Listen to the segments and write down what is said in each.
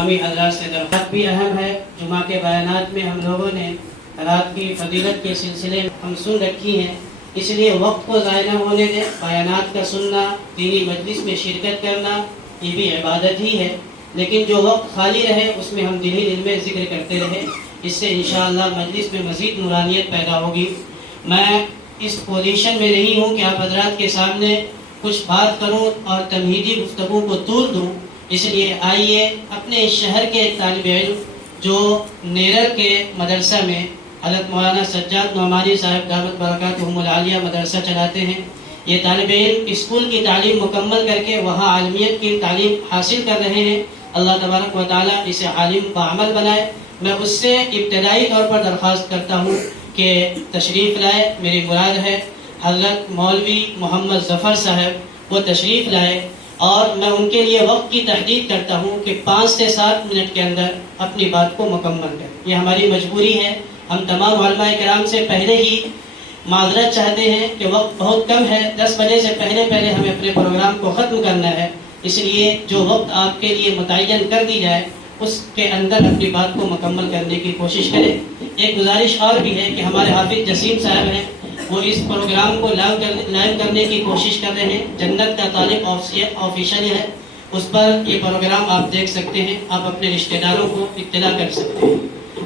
حضرات سے درخواست بھی اہم ہے۔ جمعہ کے بیانات میں ہم لوگوں نے رات کی فضیلت کے سلسلے میں ہم سن رکھی ہیں، اس لیے وقت کو ضائع نہ ہونے دیں۔ بیانات کا سننا، دینی مجلس میں شرکت کرنا یہ بھی عبادت ہی ہے، لیکن جو وقت خالی رہے اس میں ہم دل ہی دل میں ذکر کرتے رہیں، اس سے انشاءاللہ مجلس میں مزید نورانیت پیدا ہوگی۔ میں اس پوزیشن میں نہیں ہوں کہ آپ حضرات کے سامنے کچھ بات کروں اور تمہیدی گفتگو کو طول دوں، اس لیے آئیے اپنے شہر کے ایک طالب علم جو نیرل کے مدرسہ میں حضرت مولانا سجاد نعمانی صاحب دامت برکاتہم العالیہ مدرسہ چلاتے ہیں، یہ طالب علم اسکول کی تعلیم مکمل کر کے وہاں عالمیت کی تعلیم حاصل کر رہے ہیں۔ اللہ تبارک و تعالیٰ اسے عالم بعمل بنائے۔ میں اس سے ابتدائی طور پر درخواست کرتا ہوں کہ تشریف لائے۔ میری مراد ہے حضرت مولوی محمد ظفر صاحب، وہ تشریف لائے اور میں ان کے لیے وقت کی تحدید کرتا ہوں کہ 5 سے 7 منٹ کے اندر اپنی بات کو مکمل کریں۔ یہ ہماری مجبوری ہے۔ ہم تمام علماء کرام سے پہلے ہی معذرت چاہتے ہیں کہ وقت بہت کم ہے، 10 بجے سے پہلے ہمیں اپنے پروگرام کو ختم کرنا ہے، اس لیے جو وقت آپ کے لیے متعین کر دی جائے اس کے اندر اپنی بات کو مکمل کرنے کی کوشش کریں۔ ایک گزارش اور بھی ہے کہ ہمارے حافظ جسیم صاحب ہیں، وہ اس پروگرام کو لائیو کرنے کی کوشش کر رہے ہیں۔ جنت کا طالب آفیشیل ہے، اس پر یہ پروگرام آپ دیکھ سکتے ہیں، آپ اپنے رشتہ داروں کو اطلاع کر سکتے ہیں۔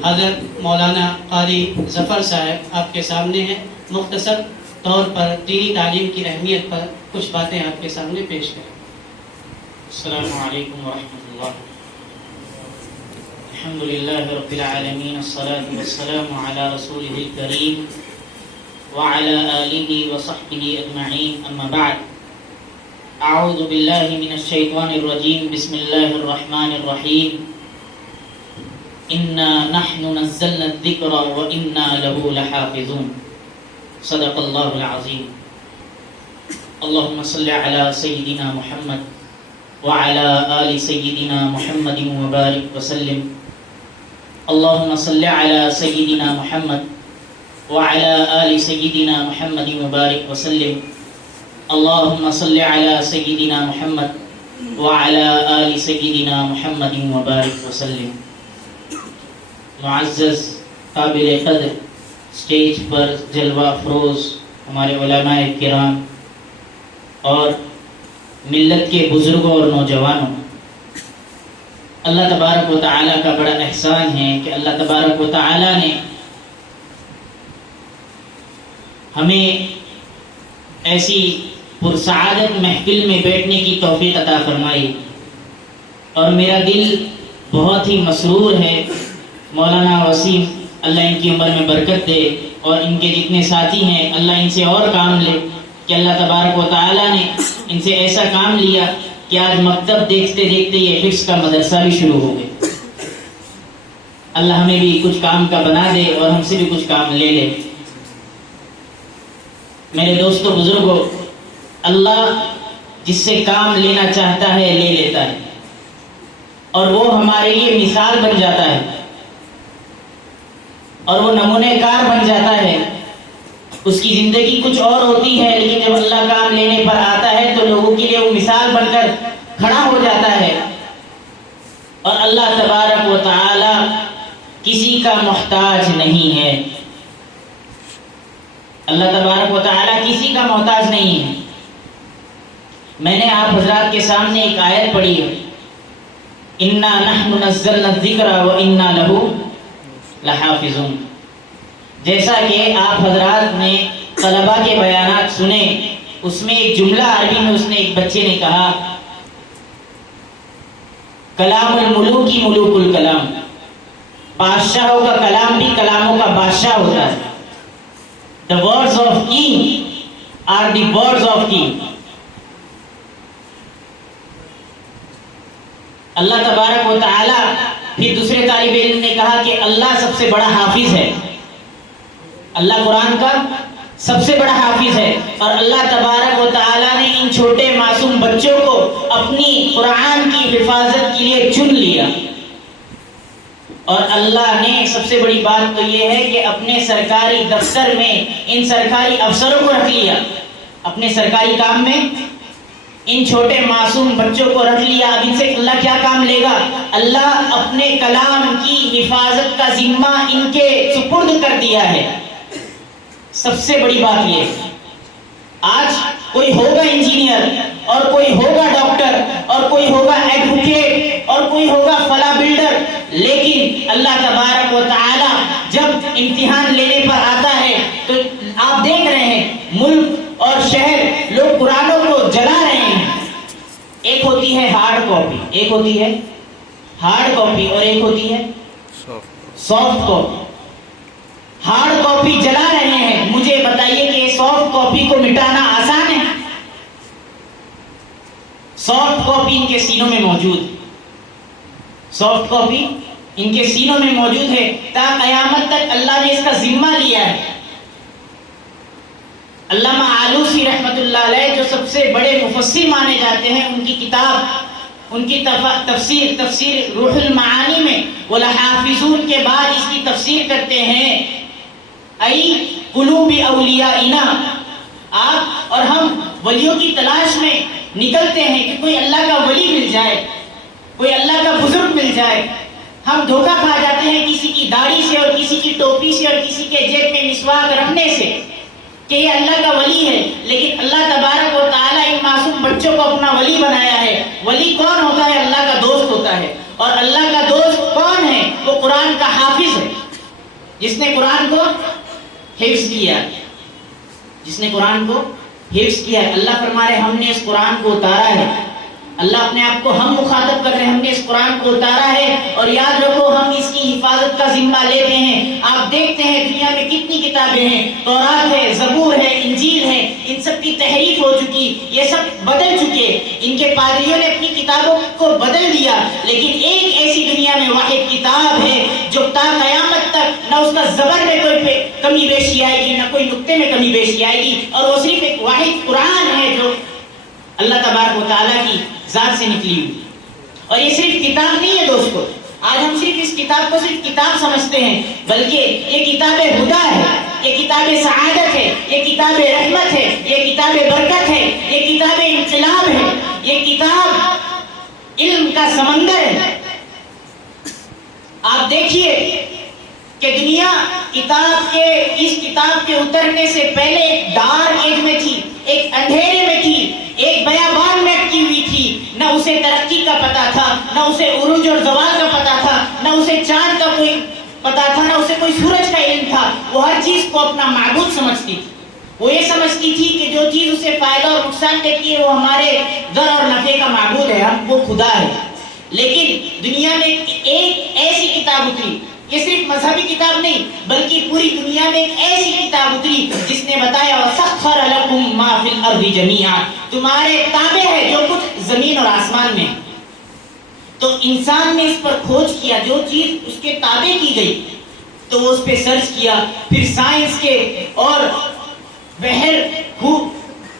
حضرت مولانا قاری ظفر صاحب آپ کے سامنے ہیں، مختصر طور پر دینی تعلیم کی اہمیت پر کچھ باتیں آپ کے سامنے پیش کریں۔ السلام علیکم ورحمۃ اللہ۔ الحمد للہ رب العالمین، الصلاة والسلام علی رسولہ الکریم وعلى آلہ وصحبہ اجمعین، اما بعد۔ اعوذ باللہ من الشیطان الرجیم، بسم اللہ الرحمن الرحیم۔ انا نحن نزلنا الذکر وانا له لحافظون، صدق اللہ العظیم۔ اللہم صل علی سیدنا محمد وعلى آل سیدنا محمد وبارک وسلم۔ اللہم صل علی سیدنا محمد وعلى آل سیدنا محمد وبارک وسلم۔ اللہم صل علی سیدنا محمد وعلى آل سیدنا محمد وبارک وسلم۔ معزز قابل قدر اسٹیج پر جلوہ افروز ہمارے علماء کرام اور ملت کے بزرگوں اور نوجوانوں، اللہ تبارک و تعالیٰ کا بڑا احسان ہے کہ اللہ تبارک و تعالیٰ نے ہمیں ایسی پرسعادت محفل میں بیٹھنے کی توفیق عطا فرمائی، اور میرا دل بہت ہی مسرور ہے۔ مولانا وسیم، اللہ ان کی عمر میں برکت دے، اور ان کے جتنے ساتھی ہیں اللہ ان سے اور کام لے، کہ اللہ تبارک و تعالیٰ نے ان سے ایسا کام لیا کہ آج مکتب دیکھتے دیکھتے یہ حفظ کا مدرسہ بھی شروع ہو گئے۔ اللہ ہمیں بھی کچھ کام کا بنا دے اور ہم سے بھی کچھ کام لے لے۔ میرے دوستو بزرگوں، اللہ جس سے کام لینا چاہتا ہے لے لیتا ہے، اور وہ ہمارے لیے مثال بن جاتا ہے اور وہ نمونہ کار بن جاتا ہے۔ اس کی زندگی کچھ اور ہوتی ہے، لیکن جب اللہ کام لینے پر آتا ہے تو لوگوں کے لیے وہ مثال بن کر کھڑا ہو جاتا ہے۔ اور اللہ تبارک و تعالی کسی کا محتاج نہیں ہے، اللہ تبارک و تعالی کسی کا محتاج نہیں ہے۔ میں نے آپ حضرات کے سامنے ایک آیت پڑھی ہے، انا نحن نزلنا الذکر وانا لہ لحافظون۔ جیسا کہ آپ حضرات نے طلباء کے بیانات سنے، اس میں ایک جملہ عربی میں اس نے ایک بچے نے کہا، کلام الملوک ملوک الکلام، بادشاہوں کا کلام بھی کلاموں کا بادشاہ ہوتا ہے۔ The words of king are the words of king۔ اللہ تبارک و تعالی پھر دوسرے طالب علم نے کہا کہ اللہ سب سے بڑا حافظ ہے، اللہ قرآن کا سب سے بڑا حافظ ہے، اور اللہ تبارک و تعالیٰ نے ان چھوٹے معصوم بچوں کو اپنی قرآن کی حفاظت کے لیے چن لیا۔ اور اللہ نے سب سے بڑی بات تو یہ ہے کہ اپنے سرکاری دفتر میں ان سرکاری افسروں کو رکھ لیا، اپنے سرکاری کام میں ان چھوٹے معصوم بچوں کو رکھ لیا، اب ان سے اللہ کیا کام لے گا؟ اللہ اپنے کلام کی حفاظت کا ذمہ ان کے سپرد کر دیا ہے۔ سب سے بڑی بات یہ ہے، آج کوئی ہوگا انجینئر اور کوئی ہوگا ڈاکٹر اور کوئی ہوگا ایڈوکیٹ اور کوئی ہوگا فلاں بلڈر، لیکن اللہ تبارک و تعالی جب امتحان لینے پر آتا ہے تو آپ دیکھ رہے ہیں ملک اور شہر لوگ قرآنوں کو جلا رہے ہیں۔ ایک ہوتی ہے ہارڈ کاپی، ایک ہوتی ہے ہارڈ کاپی اور ایک ہوتی ہے سافٹ کاپی۔ ہارڈ کاپی جلا رہے ہیں، مجھے بتائیے کہ سافٹ کاپی کو مٹانا آسان ہے؟ سافٹ کاپی ان کے سینوں میں موجود ہے، سافٹ کاپی ان کے سینوں میں موجود ہے، تا قیامت تک اللہ نے اس کا ذمہ لیا ہے۔ علامہ آلوسی رحمت اللہ علیہ جو سب سے بڑے مفسر مانے جاتے ہیں، ان کی کتاب، ان کی تفسیر روح المعانی میں وَلَحَافِظُونَ کے بعد اس کی تفسیر کرتے ہیں، ای قلوب اولیائنا، آپ اور ہم ولیوں کی تلاش میں نکلتے ہیں کہ کوئی اللہ کا ولی مل جائے، کوئی اللہ کا بزرگ مل جائے۔ ہم دھوکہ کھا جاتے ہیں کسی کی داڑھی سے اور کسی کی ٹوپی سے اور کسی کے جیب میں مسواک رکھنے سے کہ یہ اللہ کا ولی ہے، لیکن اللہ تبارک و تعالیٰ ان معصوم بچوں کو اپنا ولی بنایا ہے۔ ولی کون ہوتا ہے؟ اللہ کا دوست ہوتا ہے، اور اللہ کا دوست کون ہے؟ وہ قرآن کا حافظ ہے، جس نے قرآن کو حفظ کیا، جس نے قرآن کو حفظ کیا ہے۔ اللہ فرما رہے ہم نے اس قرآن کو اتارا ہے، اللہ اپنے آپ کو ہم مخاطب کر رہے ہیں، ہم نے اس قرآن کو اتارا ہے، اور یاد رکھو ہم اس کی حفاظت کا ذمہ لیتے ہیں۔ آپ دیکھتے ہیں دنیا میں کتنی کتابیں ہیں، تورات ہے، زبور ہے، انجیل ہے، ان سب کی تحریف ہو چکی، یہ سب بدل چکے، ان کے پادریوں نے اپنی کتابوں کو بدل دیا، لیکن ایک ایسی دنیا میں واحد کتاب ہے جو تا قیامت تک نہ اس کا زبر میں کوئی کمی بیشی آئے گی، نہ کوئی نقطے میں کمی بیشی آئے گی، اور وہ صرف ایک واحد قرآن ہے جو اللہ تبارک و تعالیٰ کی ذات سے نکلی ہوئی۔ اور یہ صرف کتاب نہیں ہے دوستو، آج ہم صرف اس کتاب کو صرف کتاب سمجھتے ہیں، بلکہ یہ کتاب ہدا ہے، یہ کتاب سعادت ہے، یہ کتاب رحمت ہے، یہ کتاب برکت ہے، یہ کتاب انقلاب ہے، یہ کتاب علم کا سمندر ہے۔ آپ دیکھیے کہ دنیا اس کتاب کے اترنے سے پہلے ایک ڈارک ایج میں تھی، ایک اندھیرے میں تھی، ایک بیابان میں اٹکی ہوئی تھی، نہ اسے ترقی کا پتا تھا، نہ اسے عروج اور زوال کا پتا تھا، نہ اسے چاند کا کوئی پتا تھا، نہ اسے کوئی سورج کا علم تھا۔ وہ ہر چیز کو اپنا معبود سمجھتی تھی، وہ یہ سمجھتی تھی کہ جو چیز اسے فائدہ اور نقصان دیتی ہے وہ ہمارے ضر اور نفع کا معبود ہے، وہ خدا ہے۔ لیکن دنیا میں ایک ایسی کتاب اتری، یہ صرف مذہبی کتاب نہیں بلکہ پوری دنیا میں ایک ایسی کتاب اتری جس نے بتایا وَسَخَّرَ لَكُم مَا فِي الْأَرْضِ جَمِيعًا، تمہارے تابع ہے جو کچھ زمین اور آسمان میں۔ تو انسان نے اس پر کھوج کیا، جو چیز اس کے تابع کی گئی تو وہ اس پہ سرچ کیا، پھر سائنس کے اور بحر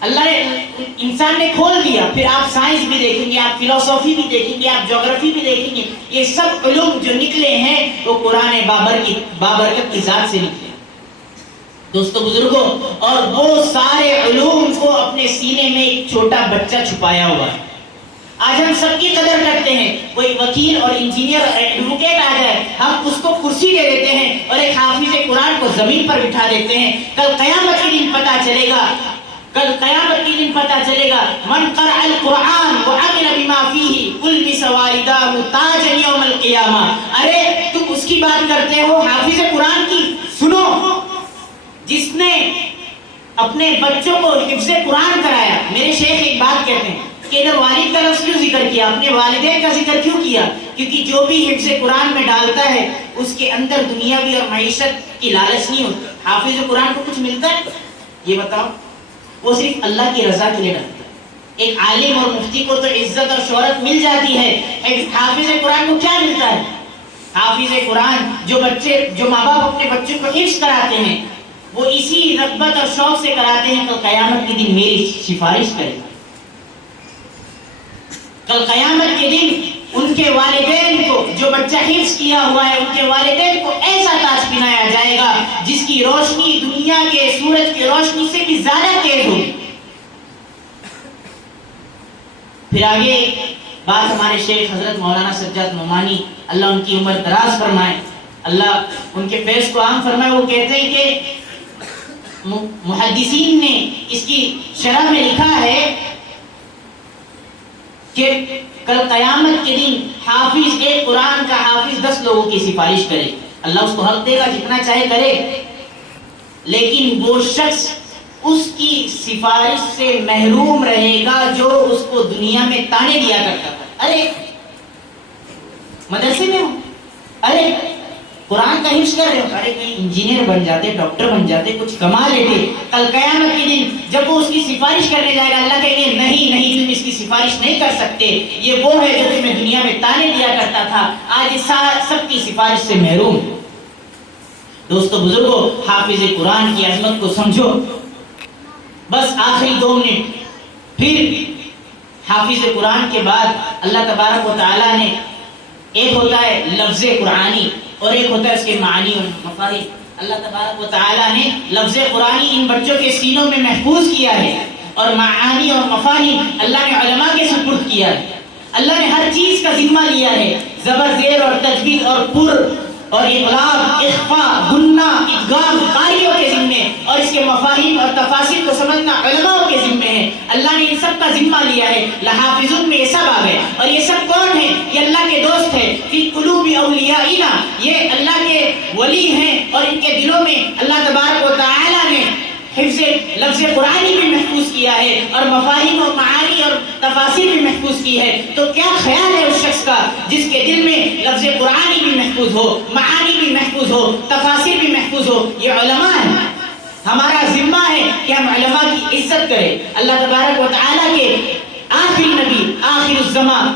اللہ نے انسان نے کھول دیا، پھر آپ سائنس بھی دیکھیں گے، آپ فلسفی بھی دیکھیں گے، آپ جغرافی بھی دیکھیں گے، یہ سب علوم جو نکلے ہیں وہ قرآن بابرکت کی ذات سے نکلے دوستو بزرگوں، اور وہ سارے علوم کو اپنے سینے میں ایک چھوٹا بچہ چھپایا ہوا ہے۔ آج ہم سب کی قدر کرتے ہیں، کوئی وکیل اور انجینئر اور ایڈوکیٹ آ جائے ہم اس کو کرسی دے دیتے ہیں اور ایک حافظ قرآن کو زمین پر بٹھا دیتے ہیں۔ کل قیامت کے دن پتہ چلے گا، کل قیامت کے دن پتہ چلے گا من قرأ القرآن وعمل بما فیہ البس والداہ تاجا یوم القیامہ۔ ارے تم اس کی بات کرتے ہو حافظ قرآن کی، سنو جس نے اپنے بچوں کو حفظ قرآن کرایا۔ میرے شیخ ایک بات کہتے ہیں کہ ادھر والد کا لفظ کیوں ذکر کیا، اپنے والدین کا ذکر کیوں کیا؟ کیونکہ جو بھی حفظ قرآن میں ڈالتا ہے اس کے اندر دنیاوی اور معیشت کی لالچ نہیں ہوتی۔ حافظ قرآن کو کچھ ملتا ہے؟ یہ بتاؤ، وہ صرف اللہ کی رضا کے لیے ڈالتا ہے۔ ایک عالم اور مفتی کو تو عزت اور شہرت مل جاتی ہے، حافظ قرآن کو کیا ملتا ہے؟ حافظ قرآن جو ماں باپ اپنے بچوں کو حفظ کراتے ہیں وہ اسی رغبت اور شوق سے کراتے ہیں کل قیامت کے دن میری سفارش کرے گا۔ کل قیامت کے دن ان کے والدین کو، جو بچہ حفظ کیا ہوا ہے، ان کے والدین کو ایسا تاج پہنایا جائے گا جس کی روشنی دنیا کے سورج کی روشنی سے بھی زیادہ تیز ہوگی۔ پھر آگے بات ہمارے شیخ حضرت مولانا سجاد نعمانی اللہ ان کی عمر دراز فرمائے، اللہ ان کے فیض کو عام فرمائے، وہ کہتے ہیں کہ محدثین نے اس کی شرح میں لکھا ہے کہ کل قیامت کے دن حافظ، ایک قرآن کا حافظ 10 لوگوں کی سفارش کرے، اللہ اس کو حق دے گا جتنا چاہے کرے، لیکن وہ شخص اس کی سفارش سے محروم رہے گا جو اس کو دنیا میں تانے دیا کرتا تھا۔ ارے مدرسے میں ہو، ارے قرآن کا حفظ کر رہے ہو، ارے کہیں انجینئر بن جاتے، ڈاکٹر بن جاتے، کچھ کما لیتے، کل قیامت کے دن جب وہ اس کی سفارش کرنے جائے گا اللہ کہیں گے نہیں تم اس کی سفارش نہیں کر سکتے، یہ وہ ہے جو تمہیں دنیا میں تانے دیا کرتا تھا، آج سب کی سفارش سے محروم۔ دوستو بزرگوں، حافظ قرآن کی عظمت کو سمجھو۔ بس آخری 2 منٹ، پھر حافظ قرآن کے بعد اللہ تبارک و تعالیٰ نے، ایک ہوتا ہے لفظ قرآنی اور ایک ہوتا ہے اس کے معنی اور مفاہیم۔ اللہ تبارک و تعالیٰ نے لفظ قرآنی ان بچوں کے سینوں میں محفوظ کیا ہے، اور معانی اور مفاہیم اللہ نے علماء کے سپرد کیا ہے۔ اللہ نے ہر چیز کا ذمہ لیا ہے، زبر زیر اور تجوید اور پر اور اغلاق، اخفاء، گنہ، ادغام قاریوں کے ذمے، اور اس کے مفاہیم اور تفاسیر کو سمجھنا علماء کے ذمے ہے۔ اللہ نے ان سب کا ذمہ لیا ہے، لحافظون میں یہ سب آ گئے، اور یہ سب کون ہیں؟ یہ اللہ کے دوست ہیں، فی قلوب اولیائنا، یہ اللہ کے ولی ہیں، اور ان کے دلوں میں اللہ تبارک و تعالی نے حفظ لفظ قرآنی بھی محفوظ کیا ہے، اور مفاہیم اور معانی اور تفاسیر بھی محفوظ کی ہے۔ تو کیا خیال ہے اس شخص کا جس کے دل میں لفظ قرآنی بھی محفوظ ہو، معانی بھی محفوظ ہو، تفاسیر بھی محفوظ ہو؟ یہ علماء ہیں، ہمارا ذمہ ہے کہ ہم علماء کی عزت کریں۔ اللہ تبارک و تعالیٰ کے آخری نبی، آخر الزمان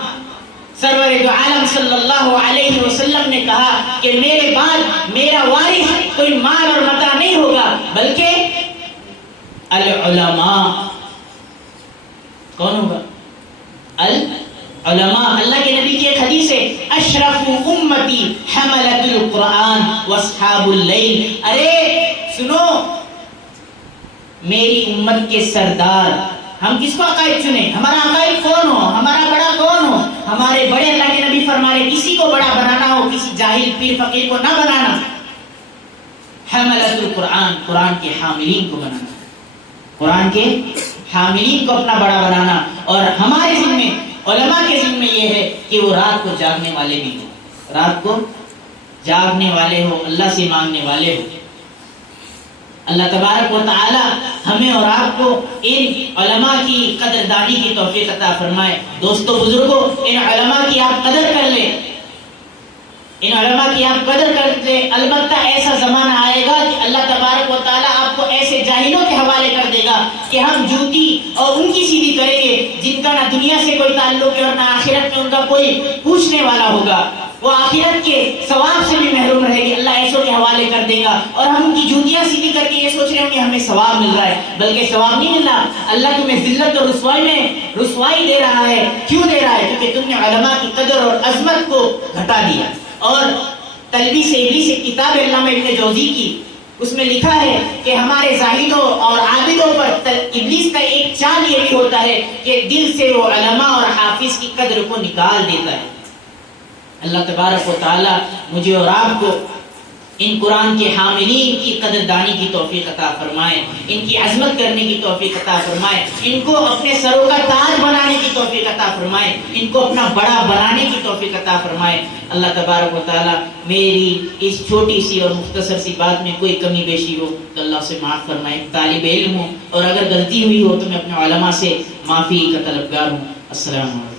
سرور دو عالم صلی اللہ علیہ وسلم نے کہا کہ میرے بعد میرا وارث کوئی مال اور متاع نہیں ہوگا، بلکہ العلماء۔ کون ہوگا؟ العلماء۔ اللہ کے نبی کی ایک حدیث ہے، اشرف امتی حملۃ القرآن واصحاب اللیل۔ ارے سنو، میری امت کے سردار، ہم کس کو عقائد چنیں؟ ہمارا عقائد کون ہو؟ ہمارا بڑا کون ہو؟ ہمارے بڑے اللہ کے نبی فرما رہے کسی کو بڑا بنانا ہو، کسی جاہل پیر فقیر کو نہ بنانا، حملۃ القرآن، قرآن کے حاملین کو بنانا، قرآن کے حاملین کو اپنا بڑا بنانا۔ اور ہمارے ذمے، علماء کے ذمے یہ ہے کہ وہ رات کو جاگنے والے بھی ہوں، رات کو جاگنے والے ہو، اللہ سے مانگنے والے ہو۔ اللہ تبارک و تعالی ہمیں اور آپ کو ان علماء کی قدردانی کی توفیق عطا فرمائے۔ دوستو بزرگوں، ان علماء کی آپ قدر کر لیں، ان علماء کی آپ قدر کرتے، البتہ ایسا زمانہ آئے گا کہ اللہ تبارک و تعالیٰ آپ کو ایسے جاہلوں کے حوالے کر دے گا کہ ہم جوتی اور ان کی سیدھی کریں گے جن کا نہ دنیا سے کوئی تعلق ہے اور نہ آخرت میں ان کا کوئی پوچھنے والا ہوگا، وہ آخرت کے ثواب سے بھی محروم رہے گی، اللہ ایسوں کے حوالے کر دے گا، اور ہم ان کی جوتیاں سیدھی کر کے یہ سوچ رہے ہوں کہ ہمیں ثواب مل رہا ہے، بلکہ ثواب نہیں مل رہا، اللہ تمہیں ذلت اور رسوائی دے رہا ہے۔ کیوں دے رہا ہے؟ کیونکہ تم نے علماء کی قدر اور عظمت کو گھٹا دیا۔ اور تلبیس ابلیس ایک کتاب ہے علامہ ابن جوزی کی، اس میں لکھا ہے کہ ہمارے زاہدوں اور عابدوں پر ابلیس کا ایک چال یہ بھی ہوتا ہے کہ دل سے وہ علماء اور حافظ کی قدر کو نکال دیتا ہے۔ اللہ تبارک و تعالی مجھے اور آپ کو ان قرآن کے حاملین کی قدردانی کی توفیق عطا فرمائے، ان کی عظمت کرنے کی توفیق عطا فرمائے، ان کو اپنے سروں کا تاج بنانے کی توفیق عطا فرمائے، ان کو اپنا بڑا بنانے کی توفیق عطا فرمائے۔ اللہ تبارک و تعالی میری اس چھوٹی سی اور مختصر سی بات میں کوئی کمی بیشی ہو تو اللہ سے معاف فرمائے۔ طالب علم ہوں اور اگر غلطی ہوئی ہو تو میں اپنے علماء سے معافی کا طلبگار ہوں۔ السلام علیکم۔